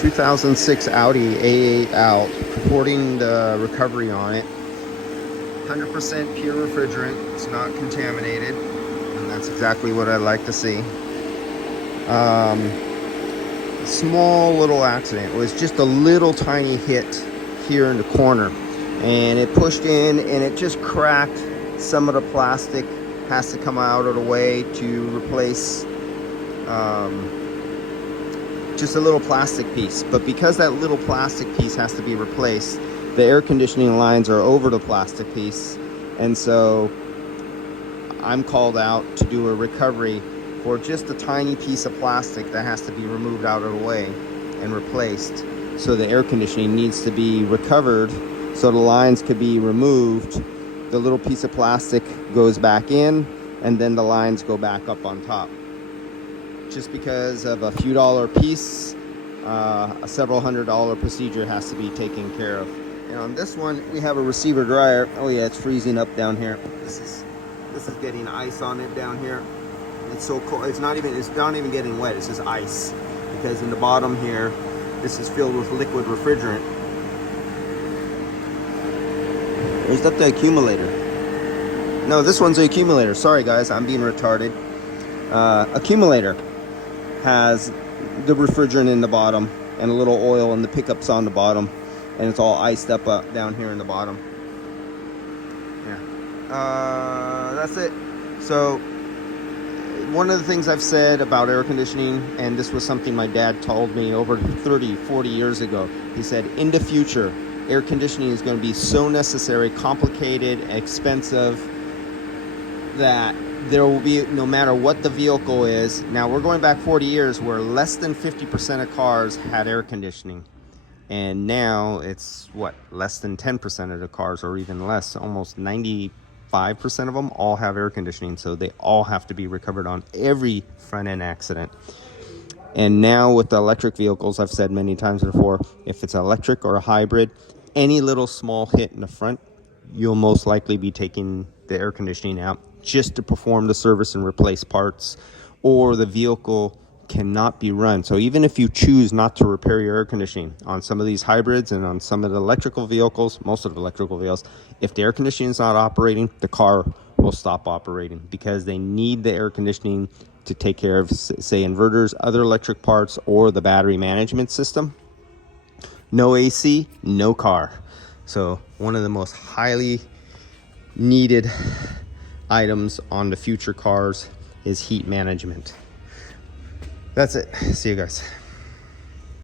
2006 Audi A8 out, reporting the recovery on it. 100% pure refrigerant, it's not contaminated, and that's exactly what I'd like to see. Small little accident. It was just a little tiny hit here in the corner, and it pushed in and it just cracked some of the plastic. Has to come out of the way to replace just a little plastic piece. But because that little plastic piece has to be replaced, the air conditioning lines are over the plastic piece, and so I'm called out to do a recovery for just a tiny piece of plastic that has to be removed out of the way and replaced. So the air conditioning needs to be recovered so the lines could be removed. The little piece of plastic goes back in, and then the lines go back up on top. Just because of a few dollar piece, a several $100 procedure has to be taken care of. And on this one, we have a receiver dryer. Oh yeah, it's freezing up down here. This is getting ice on it down here. It's so cold. It's not even getting wet. It's just ice, because in the bottom here, this is filled with liquid refrigerant. Is that the accumulator? No, this one's the accumulator. Sorry guys, I'm being retarded. Accumulator has the refrigerant in the bottom and a little oil, and the pickups on the bottom, and it's all iced up down here in the bottom. Yeah. That's it. So one of the things I've said about air conditioning, and this was something my dad told me over 30-40 years ago, he said, in the future, air conditioning is going to be so necessary, complicated, expensive, that there will be, no matter what the vehicle is. Now, we're going back 40 years where less than 50% of cars had air conditioning. And now it's, what, less than 10% of the cars, or even less. Almost 95% of them all have air conditioning. So they all have to be recovered on every front-end accident. And now with the electric vehicles, I've said many times before, if it's electric or a hybrid, any little small hit in the front, you'll most likely be taking the air conditioning out just to perform the service and replace parts, or the vehicle cannot be run. So even if you choose not to repair your air conditioning on some of these hybrids and on some of the electrical vehicles, most of the electrical vehicles, if the air conditioning is not operating, the car will stop operating, because they need the air conditioning to take care of, say, inverters, other electric parts, or the battery management system. No AC, no car. So one of the most highly needed items on the future cars is heat management. That's it. See you guys.